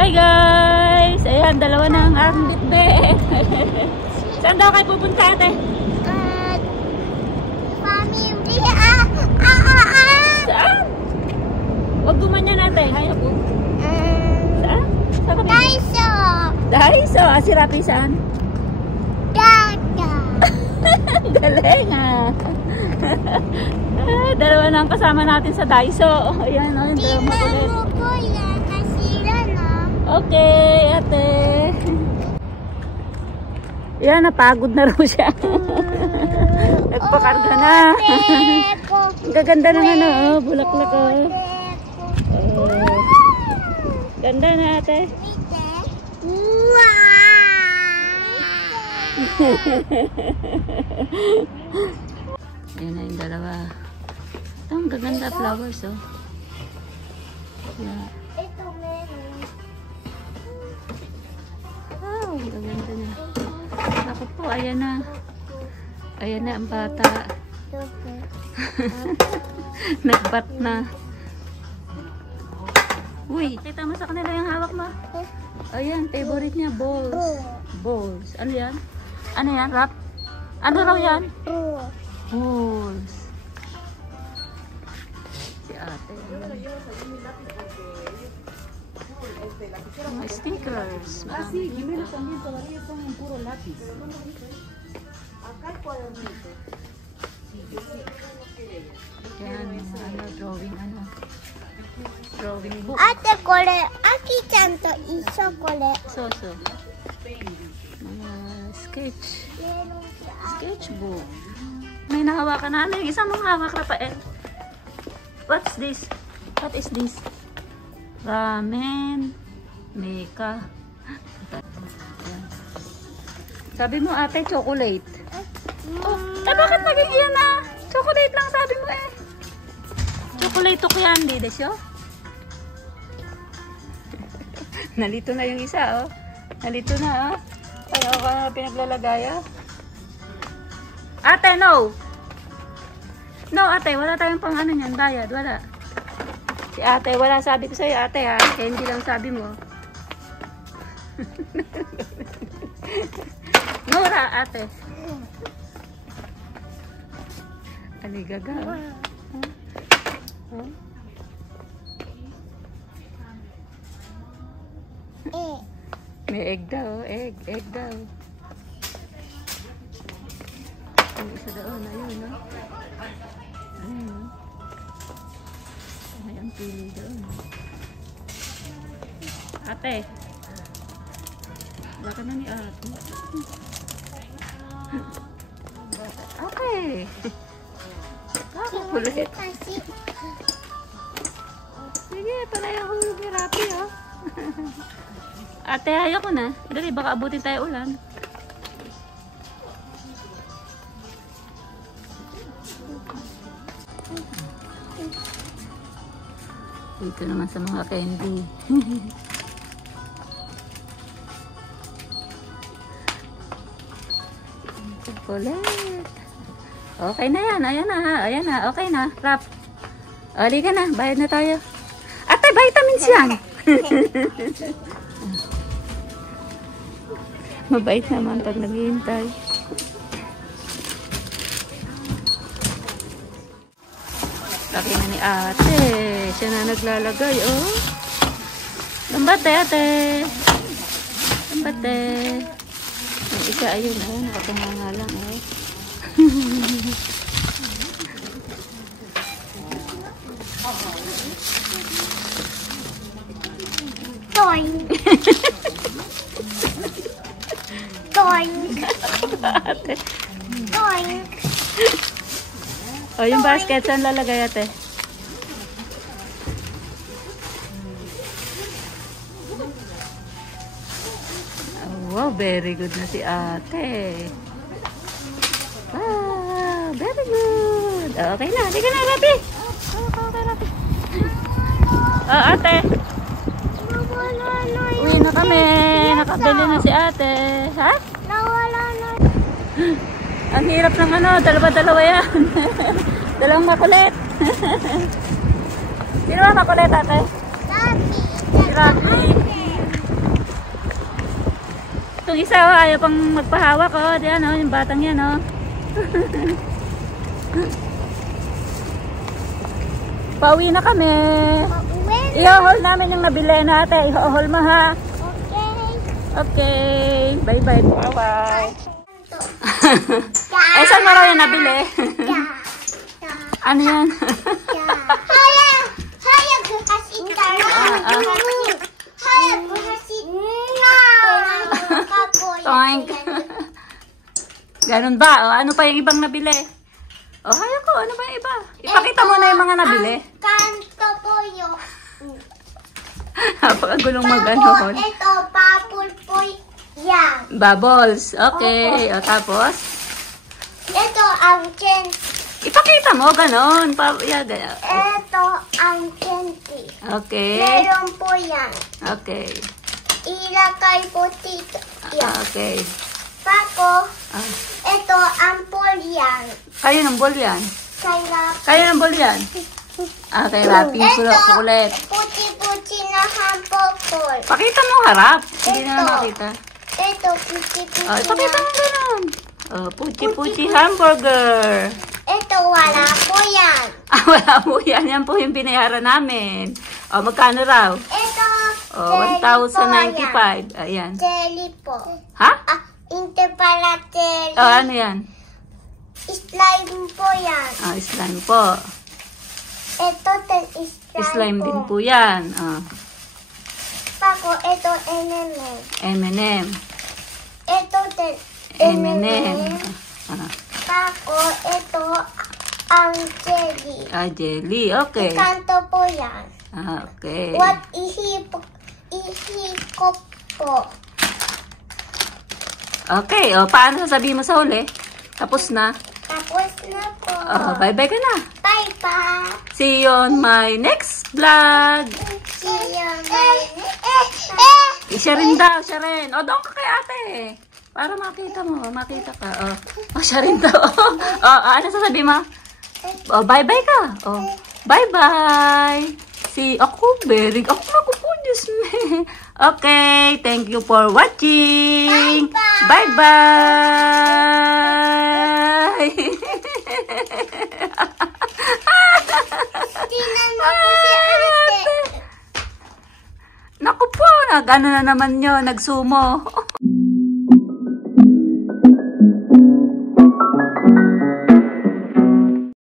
Hi guys! Ayan, dalawa na ang aking bitbe. Saan daw kayo pupunta ate? Family. Saan? Huwag gumanyan natin. Hayop po. Saan? Saan kami? Daiso. Daiso. Si Rapi saan? Dada. Galing dalawa na ang kasama natin sa Daiso. Ayan o. Tingnan mo ko yan. Nasira na. Okay, ate. Yan, napagod na raw siya. Nagpakarga na. Gaganda ng ano, bulaklak oh. Ganda na ate. Ayan na yung dalawa. Ito ang gaganda flowers oh. Yeah. Ito meron. Wow, gaganda niya. Ako po, ayan na. Ayan na ang bata. Nagbat na. Uy, kita mo sa kanila yung hawak mo. Ayan, favorite niya, balls. Balls. Ano yan? Ano yan, Rap? Ano raw yan? Balls. Si ate. Mga stickers. Sí, Jimena también todavía son en puro lápiz. Yan, mga ano, drawing ano. Drawing book. Ate, kore. Aki-chan to iso kore. So. Mga sketch. Sketchbook. May nahawakan na. Ano yung isang mong hawak na pa eh? What's this? What is this? Ramen. Meka. Sabi mo ate, chocolate. Oh, bakit naging yan na? Chocolate lang sabi mo eh. Chocolate to candy, desyo? Nalito na yung isa, oh. Nalito na, oh. Ayaw ka pinaglalagay, oh. Ate, no! No, ate, wala tayong pang ano niyan, bayad, wala. Si ate, wala sabi ko sa'yo, ate, ha. Candy lang sabi mo. Nora, ate. Aligaga, oh. May egg daw, egg daw. Ang isa doon, ayun, no? Ayun, no? May ang pili doon. Ate. Baka na ni ate. Okay. Kulit. Sige, panay ang hulog ni Rapi, oh. Ate, ayaw ko na. Dali, baka abutin tayo ulan. Dito naman sa mga candy. Chocolate. Okay na yan. Ayan na ha. Ayan na. Okay na. Rap. Ali ka na. Bayad na tayo. Ate, vitamins yan. Mabait naman pag naghihintay. Laki na ni ate. Siya na naglalagay, oh. Lambate, ate. Lambate. Yung isa, ayun, oh. Nakapanganga lang, oh. Toing. Toing. Ate. Toing. Oh, yung basket, saan lalagay ate? Oh, wow, very good na si ate. Wow, very good. Okay na, hindi ka na, Rapi. Okay, Rapi. Oh, ate. Uwi na kami. Nakabili na si ate. Ha? Nawala na. Ang hirap ng ano, dalawa-dalawa yan. Dalawang makulit. Sino ba makulit ate? Dati. Si Rapi. Itong isa, oh, ayaw pang magpahawak, oh. Diyan, oh, yung batang yan, oh. Pauwi na kami. I-haul namin yung nabili natin. I-haul mo, ha? Okay. Bye-bye. Bye-bye. Eh, saan mo raw yung nabili? Ano yan? Toink. Ganun ba? O, ano pa yung ibang nabili? O, haya ko. Ano pa yung iba? Ipakita mo na yung mga nabili. Kanto po yung... Napakagulong mag-ano. Ito, bubble po yan. Bubbles. Okay. O, tapos? Ito ang candy. Ipakita mo, ganun. Ganun. Ito ang candy. Okay. Meron po yan. Okay. Ilagay po dito. Yan. Okay. Pako, Ah. ito ang ball yan. Kayo ng ball yan? Kaya Kayo ng ball yan? Ah, kay Rapi. Kulit. puti-puti na hamburger. Pakita mo harap. Hindi na Ito. makita. Ito, puti-puti Oh, ipakita na. mo ganun. Oh, puchi-puchi hamburger. Ito, wala po yan. Ah, wala po yan. Yan po yung binayaran namin. Oh, magkano raw? Ito, Oh, jelly po 1,095. Ayan. yan. Jelly po. Ha? Ah, hindi pala jelly. Oh, ano yan? Slime po yan. Ah, slime po. Ito, slime, Slime din po yan. Oh, Pako, ito, M&M. M&M. Ito, M&M. Ah, Pako, ito, ang jelly. jelly. Okay. Kanto po yan. Ah, okay. What ihikop po. Okay. Oh, paano sasabihin mo sa huli? Tapos na. Tapos na po. Oh, bye-bye ka na. Bye-bye. See you on my next vlog. See you. Siya rin daw, siya rin. O, doon ka kay ate. Para makita mo, makita ka. O, siya rin daw. Ano sasabihin mo? O, bye-bye ka. O, bye-bye. See, ako po, Diyos me. Okay, thank you for watching. Bye-bye. Tinan mo po si ate. Naku po, nag-ano na naman yun, nagsumo.